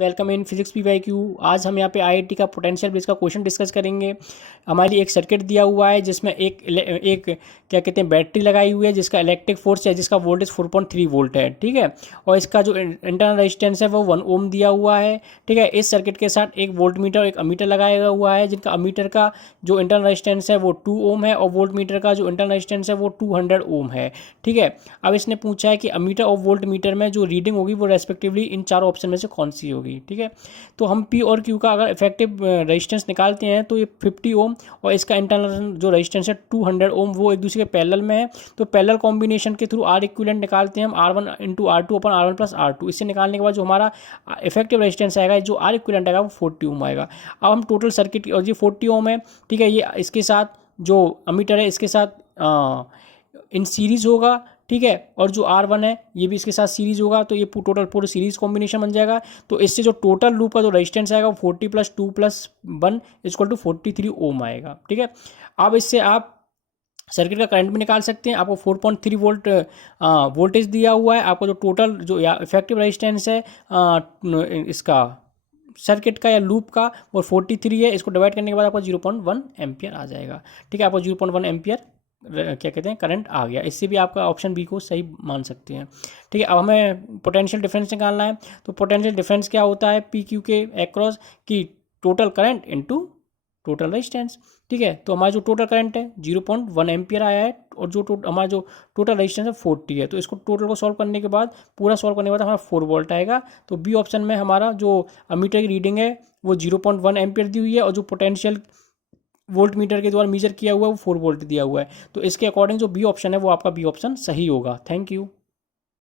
Welcome in physics PYQ। आज हम यहाँ पे आईआईटी का पोटेंशियल ब्रिज का क्वेश्चन डिस्कस करेंगे। हमारी एक सर्किट दिया हुआ है जिसमें एक क्या कहते हैं बैटरी लगाई हुई है जिसका इलेक्ट्रिक फोर्स है जिसका वोल्टेज 4.3 वोल्ट है, ठीक है। और इसका जो इंटरनल रेजिस्टेंस है वो 1 ओम दिया हुआ है, ठीक है। इस सर्किट के साथ एक वोल्ट मीटर और एक अमीटर लगाया हुआ है जिनका अमीटर का जो इंटरनल रेजिस्टेंस है वो 2 ओम है और वोल्ट मीटर का जो इंटरनल रेजिस्टेंस है वो 200 ओम है, ठीक है। अब इसने पूछा है कि अमीटर और वोल्ट मीटर में जो रीडिंग होगी वो रेस्पेक्टिवली इन चारों ऑप्शन में से कौन सी होगी, ठीक है। तो हम पी और क्यू का अगर इफेक्टिव रेजिस्टेंस निकालते हैं तो ये 50 ओम और इसका इंटरनल जो रेजिस्टेंस है 200 ओम वो एक दूसरे के पैरेलल में है। तो पैरेलल कॉम्बिनेशन के थ्रू आर इक्विवेलेंट निकालते हैं हम R1 इंटू R2 अपन R1 प्लस R2। इससे निकालने के बाद जो हमारा इफेक्टिव रेजिस्टेंस आएगा जो आर इक्विवेलेंट आएगा वो 40 ओम आएगा। अब हम टोटल सर्किट और ये 40 ओम है, ठीक है। ये इसके साथ जो अमीटर है इसके साथ इन सीरीज होगा, ठीक है। और जो R1 है ये भी इसके साथ सीरीज होगा, तो ये टोटल पूरा सीरीज कॉम्बिनेशन बन जाएगा। तो इससे जो टोटल लूप का जो रेजिस्टेंस आएगा वो 40 + 2 + 1 = 43 ओम आएगा, ठीक है। अब इससे आप सर्किट का करंट भी निकाल सकते हैं। आपको 4.3 वोल्ट वोल्टेज दिया हुआ है। आपको जो टोटल जो इफेक्टिव रेजिस्टेंस है इसका सर्किट का या लूप का वो 43 है। इसको डिवाइड करने के बाद आपको 0.1 एम्पियर आ जाएगा, ठीक है। आपको 0.1 एम्पियर क्या कहते हैं करंट आ गया। इससे भी आपका ऑप्शन बी को सही मान सकते हैं, ठीक है। अब हमें पोटेंशियल डिफरेंस निकालना है। तो पोटेंशियल डिफरेंस क्या होता है पी क्यू के अक्रॉस की total current into total resistance, ठीक है। तो हमारा जो टोटल करंट है 0.1 एम्पियर आया है और जो हमारा जो टोटल रेजिस्टेंस है 40 है। तो इसको टोटल को सॉल्व करने के बाद पूरा सॉल्व करने के बाद हमारा 4 वोल्ट आएगा। तो बी ऑप्शन में हमारा जो अमीटर की रीडिंग है वो 0.1 एम्पियर दी हुई है और जो पोटेंशियल वोल्ट मीटर के द्वारा मेजर किया हुआ है वो 4 वोल्ट दिया हुआ है। तो इसके अकॉर्डिंग जो बी ऑप्शन है वो आपका बी ऑप्शन सही होगा। Thank you.